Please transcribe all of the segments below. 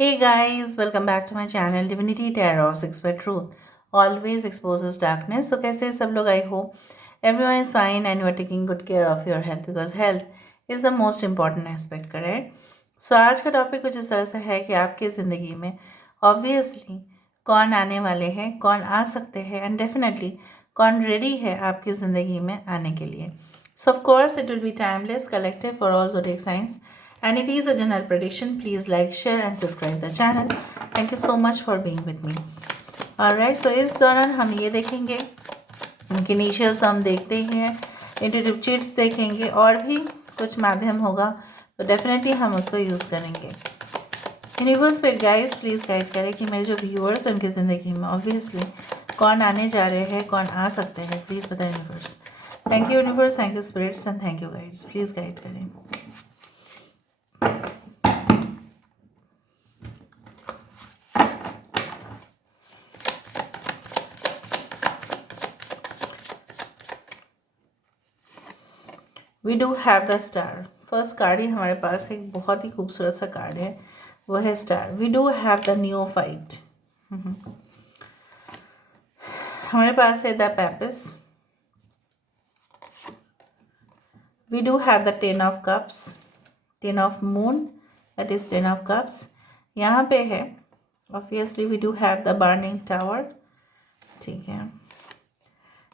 Hey guys, welcome back to my channel Divinity Tarot 6 by Truth. Always exposes darkness. तो कैसे हैं सब लोग? I hope everyone is fine and you are taking good care of your health because health is the most important aspect, correct? So आज का topic कुछ इस तरह से है कि आपकी ज़िंदगी में ऑब्वियसली कौन आने वाले हैं, कौन आ सकते हैं एंड डेफिनेटली कौन रेडी है आपकी ज़िंदगी में आने के लिए. So of course it will be timeless, collective for all zodiac signs. And it is a general prediction. Please like, share and subscribe the channel. Thank you so much for being with me. Alright, so इस दौरान हम ये देखेंगे, उनके niches हम देखते ही हैं, intuitive chits देखेंगे और भी कुछ माध्यम होगा तो डेफिनेटली हम उसको यूज़ करेंगे. यूनिवर्स पे गाइड्स प्लीज़ गाइड करें कि मेरे जो व्यूअर्स उनकी ज़िंदगी में ऑब्वियसली कौन आने जा रहे हैं, कौन आ सकते हैं, प्लीज़ बताएं universe. Thank you universe, thank you spirits and thank you guides. Please guide करें. We do have the star. First card ही हमारे पास एक बहुत ही खूबसूरत सा कार्ड है, वो है star. We do have the neophyte. हमारे पास है द पेपिस. We do have the ten of cups, ten of moon, that is ten of cups. यहाँ पे है obviously we do have the burning tower. ठीक है,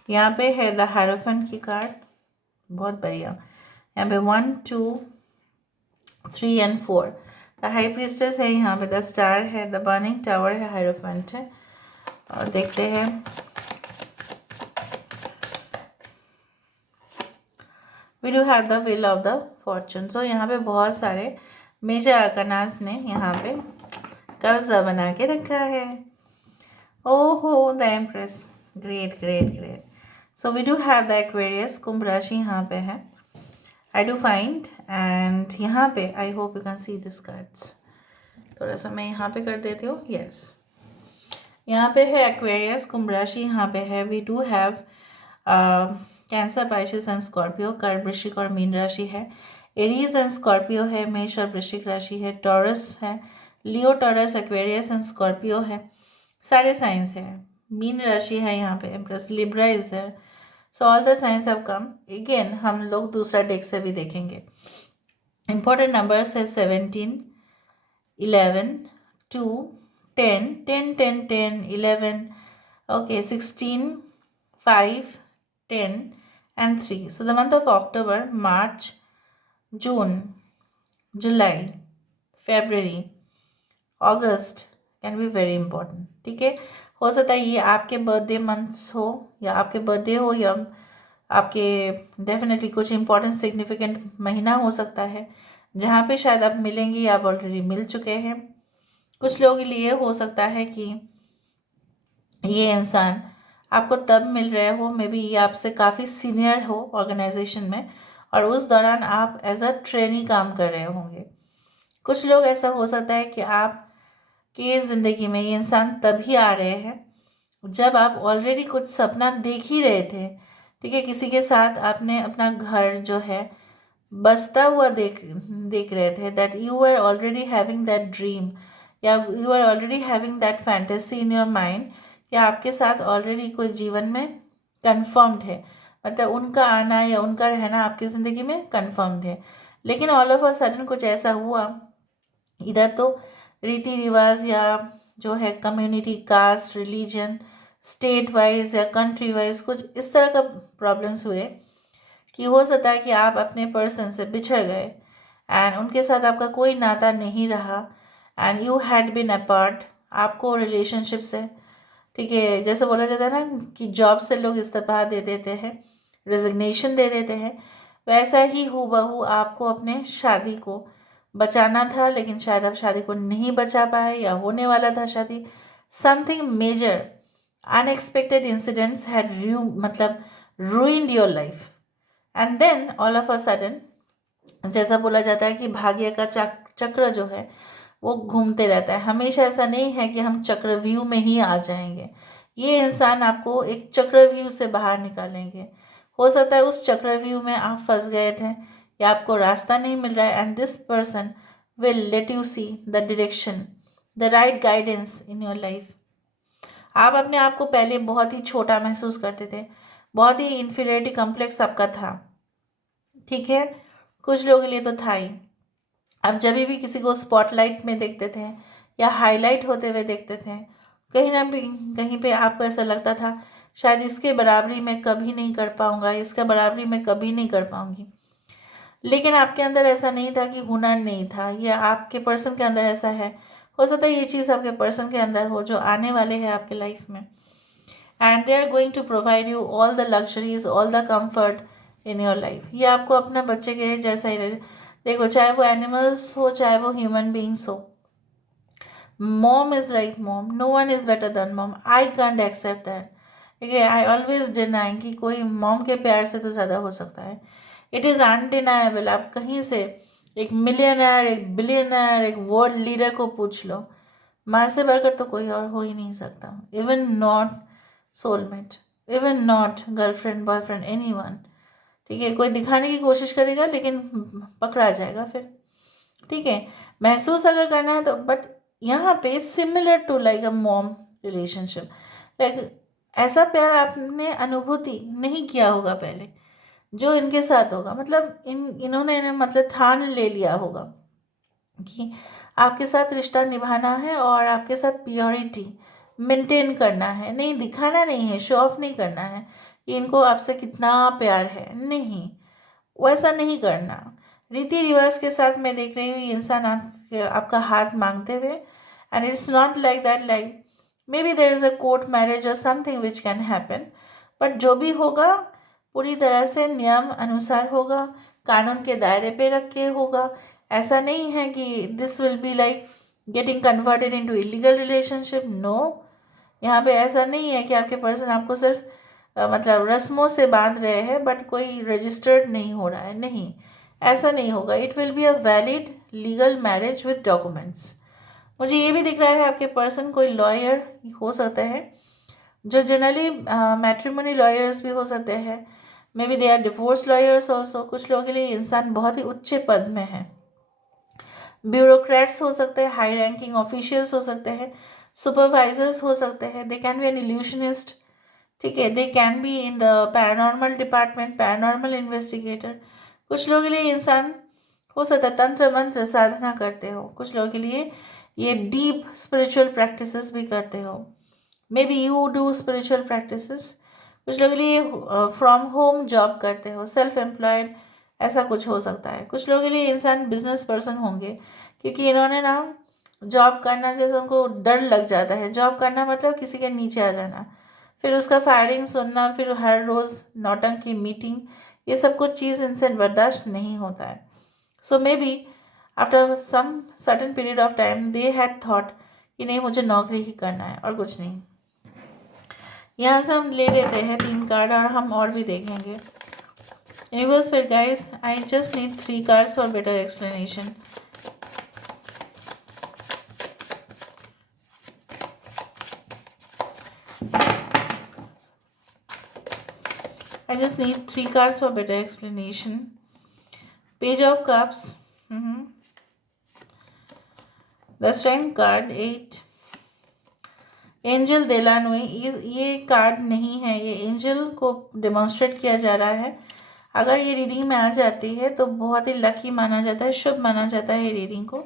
यहाँ पे है द हायरोफेंट की कार्ड, बहुत बढ़िया. यहाँ पे 1 2 3 एंड 4 द हाई प्रिस्टेस है. यहाँ पे द स्टार है, द बर्निंग टावर है, हायरोफेंट है. और देखते हैं we do have the wheel of the fortune. So यहाँ पे बहुत सारे मेजर आर्कानास ने यहाँ पे कब्जा बना के रखा है. ओहो, the empress, great great great. So we do have the Aquarius, कुंभ राशि यहाँ पे है. आई डू फाइंड एंड यहाँ पे I hope you can see this cards. थोड़ा सा मैं यहाँ पे कर देती हूँ. यस, यहाँ पे है एक्वेरियस, कुंभ राशि यहाँ पे है. We do have Cancer, Pisces and Scorpio. कर्क, वृश्चिक और मीन राशि है. एरीज एंड स्कॉर्पियो है. मेष और वृश्चिक राशि है. टॉरस है. Leo, Taurus, Aquarius and Scorpio है. सारे साइंस है. मीन राशि है यहाँ पे. Empress, Libra is there. So all the signs have come. Again हम लोग दूसरा डेक से भी देखेंगे. इंपॉर्टेंट नंबर्स है 17, 11, 2, 10, 10, 10, 10, 11, okay, 16, 5, 10 and 3. So the month of October, March, June, July, February, August can be very important. ठीक है, हो सकता है ये आपके बर्थडे मंथ्स हो या आपके बर्थडे हो या आपके डेफिनेटली कुछ इंपॉर्टेंट सिग्निफिकेंट महीना हो सकता है जहाँ पे शायद आप मिलेंगे या आप ऑलरेडी मिल चुके हैं. कुछ लोगों के लिए हो सकता है कि ये इंसान आपको तब मिल रहे हो, मे बी ये आपसे काफ़ी सीनियर हो ऑर्गेनाइजेशन में और उस दौरान आप एज अ ट्रेनी काम कर रहे होंगे. कुछ लोग ऐसा हो सकता है कि आप कि ज़िंदगी में ये इंसान तभी आ रहे हैं जब आप ऑलरेडी कुछ सपना देख ही रहे थे. ठीक है, किसी के साथ आपने अपना घर जो है बसता हुआ देख देख रहे थे. That you are already having that dream या you are already having that fantasy in your mind कि आपके साथ ऑलरेडी कोई जीवन में कन्फर्म्ड है. मतलब उनका आना या उनका रहना आपकी ज़िंदगी में कन्फर्म्ड है. लेकिन ऑल ऑफ अ सडन कुछ ऐसा हुआ, इधर तो रीति रिवाज या जो है community, caste, religion, state wise या कंट्री वाइज कुछ इस तरह का प्रॉब्लम्स हुए कि हो सकता है कि आप अपने पर्सन से बिछड़ गए एंड उनके साथ आपका कोई नाता नहीं रहा and you had been apart. आपको रिलेशनशिप से, ठीक है, जैसे बोला जाता है ना कि जॉब से लोग इस्तीफा दे देते हैं, रेजिग्नेशन दे देते हैं, वैसा ही हूबहू आपको अपने शादी को बचाना था लेकिन शायद आप शादी को नहीं बचा पाए या होने वाला था शादी. Something major unexpected incidents had मतलब ruined your life and then all of a sudden, जैसा बोला जाता है कि भाग्य का चक्र जो है वो घूमते रहता है. हमेशा ऐसा नहीं है कि हम चक्रव्यूह में ही आ जाएंगे. ये इंसान आपको एक चक्रव्यूह से बाहर निकालेंगे. हो सकता है उस चक्रव्यूह में आप फंस गए थे या आपको रास्ता नहीं मिल रहा है and this person will let you see the direction the right guidance in your life. आप अपने आप को पहले बहुत ही छोटा महसूस करते थे, बहुत ही इन्फीरियरिटी कम्प्लेक्स आपका था, ठीक है, कुछ लोगों के लिए तो था ही। आप जब भी किसी को स्पॉटलाइट में देखते थे या हाईलाइट होते हुए देखते थे, कहीं ना कहीं पे आपको ऐसा लगता था शायद इसके बराबरी मैं कभी नहीं कर पाऊंगा, इसका बराबरी मैं कभी नहीं कर पाऊंगी। लेकिन आपके अंदर ऐसा नहीं था कि हुनर नहीं था, या आपके पर्सन के अंदर ऐसा है, हो सकता है ये चीज़ आपके पर्सन के अंदर हो जो आने वाले हैं आपके लाइफ में, and they are going to provide you all the luxuries, all the comfort in your life. ये आपको अपना बच्चे के जैसा ही रहे। देखो, चाहे वो एनिमल्स हो चाहे वो ह्यूमन बींग्स हो, mom is like mom, no one is better than mom. I can't accept that, ठीक है, आई ऑलवेज डिनाई कि कोई मॉम के प्यार से तो ज़्यादा हो सकता है। It is undeniable. आप कहीं से एक मिलियनर, एक बिलियनर, एक वर्ल्ड लीडर को पूछ लो, माँ से बढ़कर तो कोई और हो ही नहीं सकता। Even not soulmate, even not girlfriend, boyfriend, anyone, ठीक है। कोई दिखाने की कोशिश करेगा लेकिन पकड़ा जाएगा फिर, ठीक है। महसूस अगर करना है तो, बट यहाँ पे similar to like a mom relationship, like ऐसा प्यार आपने अनुभूति नहीं किया होगा पहले जो इनके साथ होगा। मतलब इन्होंने मतलब ठान ले लिया होगा कि आपके साथ रिश्ता निभाना है और आपके साथ प्योरिटी मेंटेन करना है, नहीं दिखाना नहीं है, शो ऑफ नहीं करना है कि इनको आपसे कितना प्यार है, नहीं, वैसा नहीं करना। रीति रिवाज के साथ मैं देख रही हूँ ये इंसान आपका हाथ मांगते हुए, and it's not like that, like maybe there is a court marriage और something which can happen, but जो भी होगा पूरी तरह से नियम अनुसार होगा, कानून के दायरे पे रख के होगा। ऐसा नहीं है कि this will be like getting converted into illegal relationship, no. यहाँ पे ऐसा नहीं है कि आपके पर्सन आपको सिर्फ मतलब रस्मों से बांध रहे हैं बट कोई रजिस्टर्ड नहीं हो रहा है, नहीं, ऐसा नहीं होगा। It will be a valid legal marriage with documents. मुझे ये भी दिख रहा है आपके पर्सन कोई लॉयर हो सकता है, जो जनरली मैट्रिमोनी लॉयर्स भी हो सकते हैं, maybe they are divorce lawyers also. कुछ लोगों के लिए इंसान बहुत ही उच्च पद में है, ब्यूरोक्रेट्स हो सकते हैं, हाई रैंकिंग ऑफिशियल्स हो सकते हैं, सुपरवाइजर्स हो सकते हैं, दे कैन बी एन इल्यूशनिस्ट, ठीक है, दे can be in the paranormal department, paranormal investigator. कुछ लोगों के लिए इंसान हो सकता है तंत्र मंत्र साधना करते हो, कुछ लोगों के लिए ये डीप स्पिरिचुअल प्रैक्टिसेस भी करते हो, may be you do spiritual practices. कुछ लोगों के लिए फ्रॉम होम जॉब करते हो, सेल्फ एम्प्लॉयड, ऐसा कुछ हो सकता है। कुछ लोगों के लिए इंसान बिजनेस पर्सन होंगे, क्योंकि इन्होंने ना जॉब करना जैसे उनको डर लग जाता है। जॉब करना मतलब किसी के नीचे आ जाना, फिर उसका फायरिंग सुनना, फिर हर रोज़ नौटंकी मीटिंग, ये सब कुछ चीज़ इनसे बर्दाश्त नहीं होता है। So maybe after some certain period of time they had thought कि नहीं, मुझे नौकरी ही करना है और कुछ नहीं। यहाँ से हम ले लेते हैं 3 कार्ड और हम और भी देखेंगे। यूनिवर्स फिर guys, I just need 3 cards for better explanation. I just need 3 cards for better explanation. Page of Cups, the Strength card, 8, angel देलानोई। ये कार्ड नहीं है, ये एंजल को डेमोन्स्ट्रेट किया जा रहा है। अगर ये रीडिंग में आ जाती है तो बहुत ही लकी माना जाता है, शुभ माना जाता है ये रीडिंग को।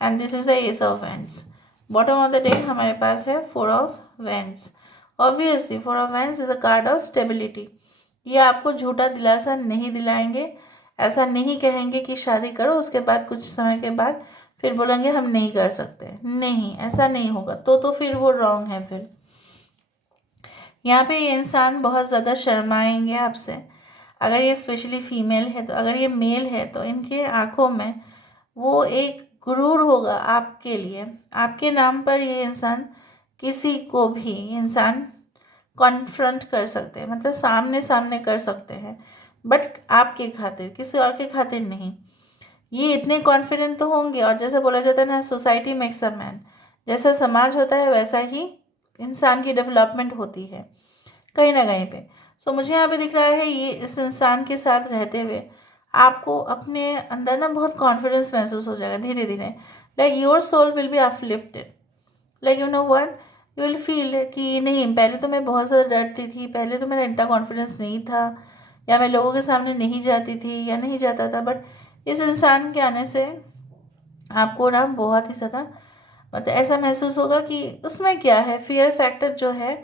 And this is the S of wands. Bottom of the day हमारे पास है 4 of wands. Obviously 4 of wands is a card of stability. ये आपको झूठा दिलासा नहीं दिलाएंगे, ऐसा नहीं कहेंगे कि शादी करो, उसके बाद कुछ समय के बाद फिर बोलेंगे हम नहीं कर सकते, नहीं, ऐसा नहीं होगा। तो फिर वो रॉन्ग है। फिर यहाँ पे ये इंसान बहुत ज़्यादा शर्माएंगे आपसे। अगर ये स्पेशली फीमेल है, तो अगर ये मेल है तो इनके आँखों में वो एक गुरूर होगा आपके लिए। आपके नाम पर ये इंसान किसी को भी इंसान कॉन्फ्रंट कर सकते हैं, मतलब सामने सामने कर सकते हैं, बट आपके खातिर, किसी और के खातिर नहीं। ये इतने कॉन्फिडेंट तो होंगे, और जैसे बोला जाता है ना, सोसाइटी मेक्स अ मैन, जैसा समाज होता है वैसा ही इंसान की डेवलपमेंट होती है कहीं ना कहीं पे। सो मुझे यहाँ पे दिख रहा है ये इस इंसान के साथ रहते हुए आपको अपने अंदर ना बहुत कॉन्फिडेंस महसूस हो जाएगा धीरे धीरे, like your soul will be uplifted. Like you know what, you will feel कि नहीं, पहले तो मैं बहुत ज़्यादा डरती थी, पहले तो मेरा इतना कॉन्फिडेंस नहीं था, या मैं लोगों के सामने नहीं जाती थी या नहीं जाता था, बट इस इंसान के आने से आपको ना बहुत ही ज़्यादा मतलब ऐसा महसूस होगा कि उसमें क्या है, फियर फैक्टर जो है,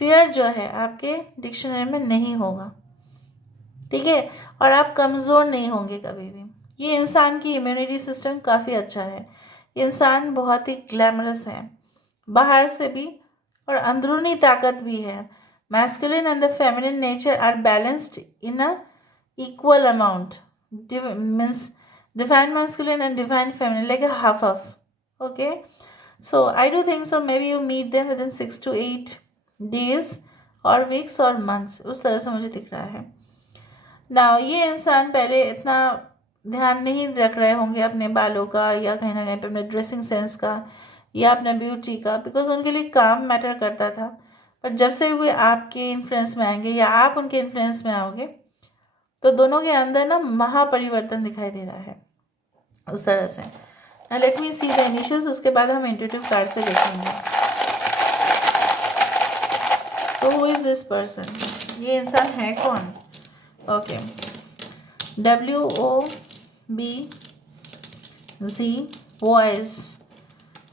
फियर जो है आपके डिक्शनरी में नहीं होगा, ठीक है। और आप कमज़ोर नहीं होंगे कभी भी। ये इंसान की इम्यूनिटी सिस्टम काफ़ी अच्छा है। इंसान बहुत ही ग्लैमरस है बाहर से भी, और अंदरूनी ताकत भी है। Masculine and the feminine nature are balanced in a equal amount. Means divine masculine and divine feminine, like a half. Okay, so I do think so. Maybe you meet them within 6 to 8 days और weeks और months, उस तरह से मुझे दिख रहा है ना। ये इंसान पहले इतना ध्यान नहीं रख रहे होंगे अपने बालों का, या कहीं ना कहीं पे अपने ड्रेसिंग सेंस का, या अपने ब्यूटी का, बिकॉज उनके लिए काम मैटर करता था। पर जब से वे आपके इन्फ्लुएंस में आएंगे या आप उनके इन्फ्लुएंस में आओगे, तो दोनों के अंदर ना महापरिवर्तन दिखाई दे रहा है उस तरह से। Late me see the initials, उसके बाद हम इंट्यूटिव कार्ड से देखेंगे। So who is this person, ये इंसान है कौन? Okay, WOBZ, boys.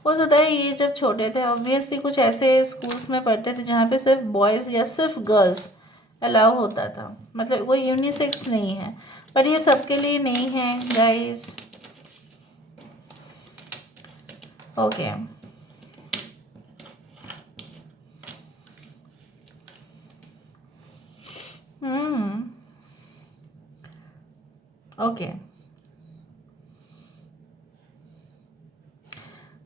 हो सकता है ये जब छोटे थे ऑब्वियसली कुछ ऐसे स्कूल्स में पढ़ते थे जहाँ पे सिर्फ बॉयज़ या सिर्फ गर्ल्स अलाउ होता था, मतलब कोई यूनिसेक्स नहीं है, पर ये सबके लिए नहीं है गाइस। ओके, ओके,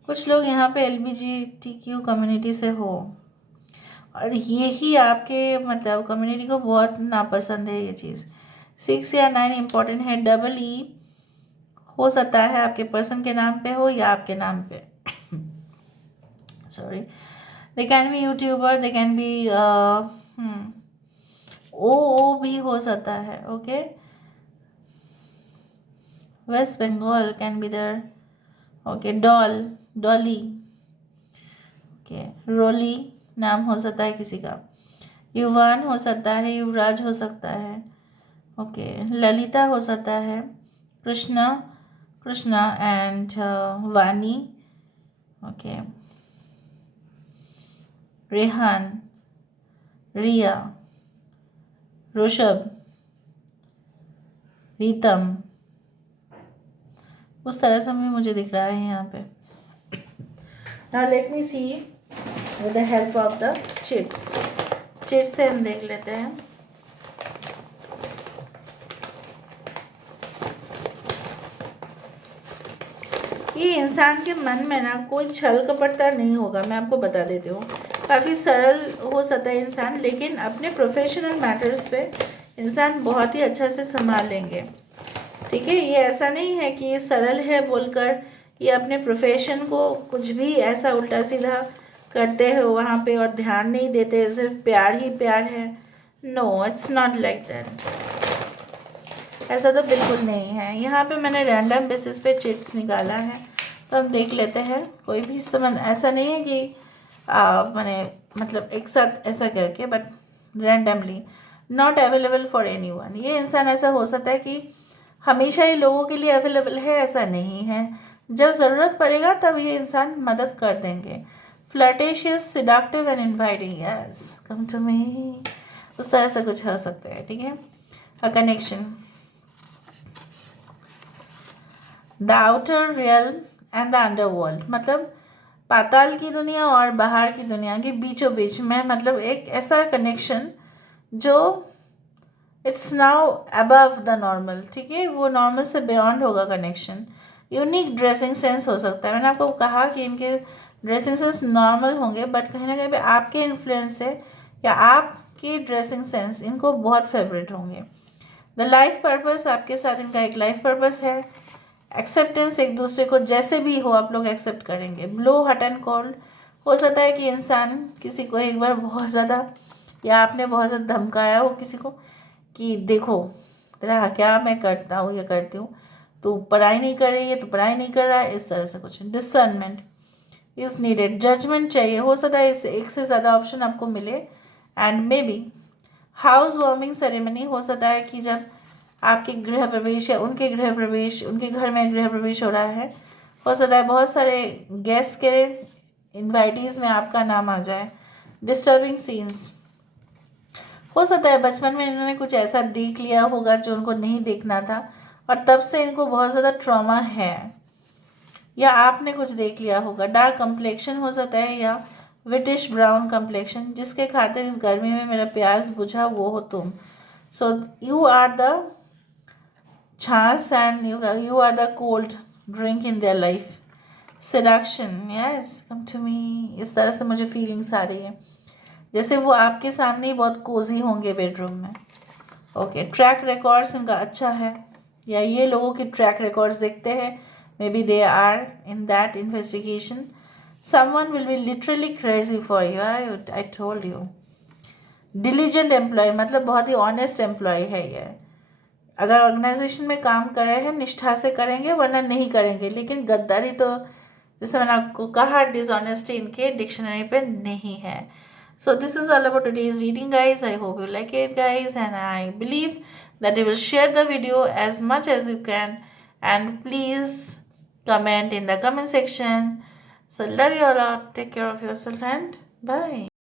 कुछ लोग यहाँ पे LGBTQ कम्युनिटी से हो, और यही आपके मतलब कम्युनिटी को बहुत नापसंद है ये चीज़। 6 या 9 इम्पॉर्टेंट है। EE हो सकता है आपके पर्सन के नाम पे हो या आपके नाम पे। Sorry, they can be YouTuber, they can be O भी हो सकता है। Okay, West Bengal can be there. Okay, Dolly, okay, Roli नाम हो सकता है किसी का। युवान हो सकता है, युवराज हो सकता है। ओके, ललिता हो सकता है। कृष्णा एंड वानी। ओके, रेहान, रिया, ऋषभ, रीतम, उस तरह से भी मुझे दिख रहा है यहाँ पे। Now let me see with the help of the chit से हम देख लेते हैं। ये इंसान के मन में ना कोई छल कपटता नहीं होगा, मैं आपको बता देती हूँ। काफ़ी सरल हो सकता है इंसान, लेकिन अपने प्रोफेशनल मैटर्स पे इंसान बहुत ही अच्छा से संभाल लेंगे, ठीक है। ये ऐसा नहीं है कि ये सरल है बोलकर ये अपने प्रोफेशन को कुछ भी ऐसा उल्टा सीधा करते हो वहाँ पे और ध्यान नहीं देते, सिर्फ प्यार ही प्यार है। No, it's not like that. ऐसा तो बिल्कुल नहीं है। यहाँ पे मैंने रैंडम बेसिस पे चिट्स निकाला है, तो हम देख लेते हैं। कोई भी समझ ऐसा नहीं है कि मैंने मतलब एक साथ ऐसा करके, but randomly, not available for anyone. ये इंसान ऐसा हो सकता है कि हमेशा ही लोगों के लिए अवेलेबल है, ऐसा नहीं है। जब ज़रूरत पड़ेगा तब ये इंसान मदद कर देंगे। Flirtatious, seductive and inviting, yes come to me, उस तरह से कुछ हो सकता है, ठीक है। A connection, the outer real and the underworld, मतलब पाताल की दुनिया और बाहर की दुनिया के बीचों बीच में, मतलब एक ऐसा कनेक्शन जो it's now above the normal, ठीक है। वो नॉर्मल से बियॉन्ड होगा कनेक्शन। यूनिक ड्रेसिंग सेंस हो सकता है। मैंने आपको कहा कि इनके ड्रेसिंग सेंस नॉर्मल होंगे, बट कहीं ना कहीं पे आपके इन्फ्लुएंस से या आपके ड्रेसिंग सेंस इनको बहुत फेवरेट होंगे। द लाइफ पर्पस, आपके साथ इनका एक लाइफ पर्पस है। एक्सेप्टेंस, एक दूसरे को जैसे भी हो आप लोग एक्सेप्ट करेंगे। ब्लो हट एंड कोल्ड, हो सकता है कि इंसान किसी को एक बार बहुत ज़्यादा, या आपने बहुत ज़्यादा धमकाया हो किसी को कि देखो तेरा क्या मैं करता हूँ या करती हूँ, तू पढ़ाई नहीं कर रही है, तू पढ़ाई नहीं कर रहा है, इस तरह से कुछ। डिसर्नमेंट, इज नीडेड, जजमेंट चाहिए, हो सकता है इस एक से ज़्यादा ऑप्शन आपको मिले। And may be house warming ceremony, हो सकता है कि जब आपके गृह प्रवेश या उनके गृह प्रवेश, उनके घर में गृह प्रवेश हो रहा है, हो सकता है बहुत सारे गेस्ट के इन्वाइटीज़ में आपका नाम आ जाए। डिस्टर्बिंग सीन्स, हो सकता है बचपन में इन्होंने कुछ ऐसा देख लिया होगा जो उनको नहीं देखना था और तब से इनको बहुत ज़्यादा ट्रॉमा है, या आपने कुछ देख लिया होगा। डार्क कम्प्लेक्शन हो सकता है, या विटिश ब्राउन कम्प्लेक्शन, जिसके खातिर इस गर्मी में मेरा प्यास बुझा वो हो तुम। So you are the chaach and you are the cold drink in their life. Seduction, yes come to me, इस तरह से मुझे फीलिंग्स आ रही है जैसे वो आपके सामने ही बहुत कोजी होंगे बेडरूम में। ओके, ट्रैक रिकॉर्ड्स इनका अच्छा है, या ये लोगों की ट्रैक रिकॉर्ड्स देखते हैं, maybe they are in that investigation. Someone will be literally crazy for you, I told you. Diligent employ मतलब बहुत ही ऑनेस्ट एम्प्लॉय है ये। अगर ऑर्गेनाइजेशन में काम कर रहे हैं निष्ठा से करेंगे, वरना नहीं करेंगे, लेकिन गद्दारी तो जैसे मैंने आपको कहा डिसऑनेस्टी इनके डिक्शनरी पे नहीं है। So this is all about today's reading, guys. I hope you like it, guys, and I believe that you will share the video as much as you can, and please comment in the comment section. So love you all. Take care of yourself and bye.